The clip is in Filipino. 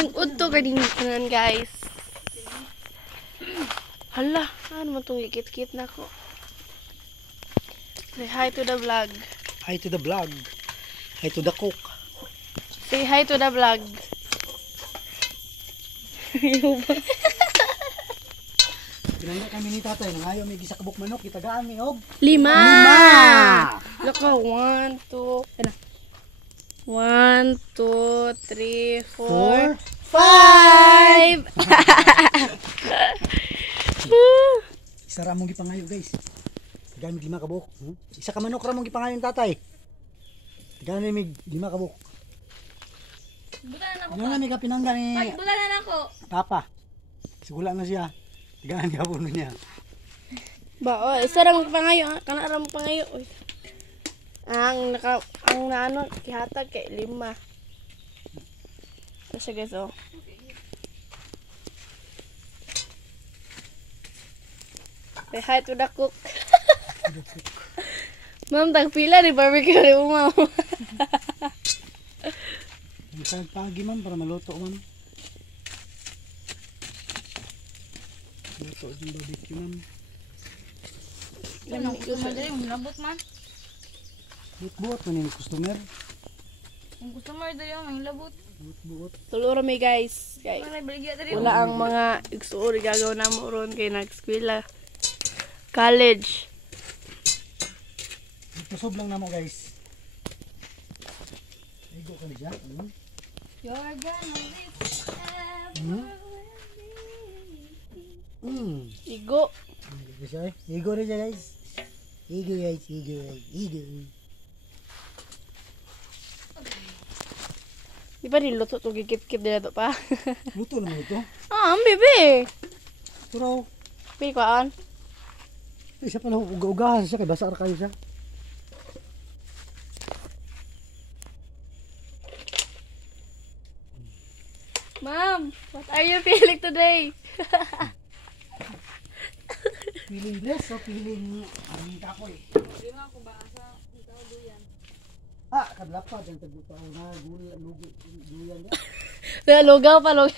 Tayong udto kaningan guys. Hala, ano mo itong likit-kit na ko? Say hi to the vlog. Hi to the vlog. Hi to the cook. Say hi to the vlog. Pinangga kami ni tatay. Nangayo may gisa kabuk manok. Kitagaan mi og 5. 5. Look, 1, 2. Ano? 1, 2, 3, 4, 5. Isa ra mong gipangayo guys. Tigaan mi 5 kabuk. Isa ka manok ra mong gipangayo ni tatay. Tigaan mi 5 kabuk. Bulan na ako. Ano na may kapinangga ni Bulan na ako. Papa. Sigula na siya. Tigaan niya puno niya. Ba, oh, isa ra mong pangayo, kana ra mong pangayo. Oy. Ang naano kihatag kay 5. Kasi guys, oh. Say hi to the cook. Ma'am, tagpila ni barbecue ni Ma'am. Isang pagi man para maluto man. Luto yung barbecue man. Ano ko madali yung labot man. Buot man yung customer. Yung customer dali yung labot. Buot. Tuluro mi guys. Guys. Wala baligya dali. Wala ang mga igsuori gagaw na mo ron kay nag-eskwela. College. Tusob lang na mo guys. Igo ka niya. You're gonna live Igo. Igo rin siya guys. Igo guys. Igo. Di ba niluto to gikip-kip nila to pa? Luto naman ito. Ah, ang bebe. Pero, Pili ko aan. isa pala uga-ugahan siya kay basar kayo siya. Ma'am, what are you feeling today? Feeling blessed o feeling kapoy? Lima ko ba asa ikaw duyan. Kadlapad yung tagbuta na duyan. Lugaw pa, lugaw.